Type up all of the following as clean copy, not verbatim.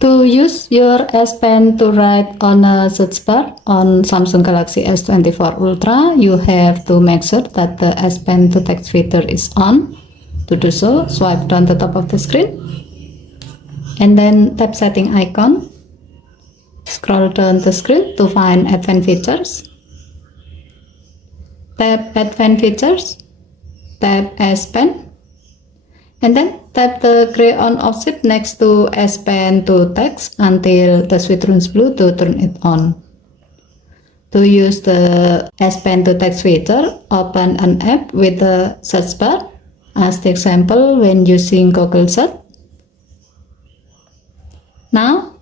To use your S Pen to write on a search bar on Samsung Galaxy S24 Ultra, you have to make sure that the S Pen to text feature is on. To do so, swipe down the top of the screen and then tap setting icon. Scroll down the screen to find advanced features. Tap advanced features, tap S Pen, and then tap the gray on off switch next to S Pen to text until the switch turns blue to turn it on. To use the S Pen to text feature, open an app with the search bar, as the example when using Google Search. Now,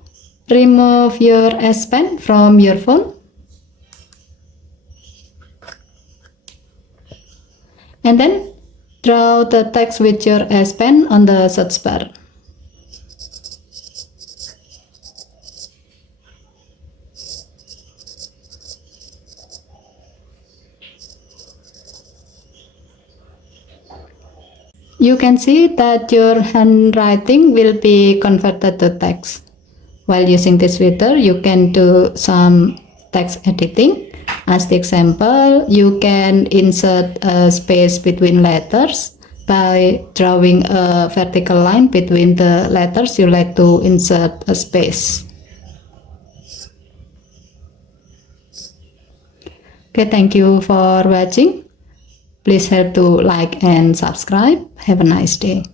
remove your S Pen from your phone and then draw the text with your S Pen on the search bar. You can see that your handwriting will be converted to text. While using this feature, you can do some text editing. As the example, you can insert a space between letters by drawing a vertical line between the letters you like to insert a space. Okay, thank you for watching. Please help to like and subscribe. Have a nice day.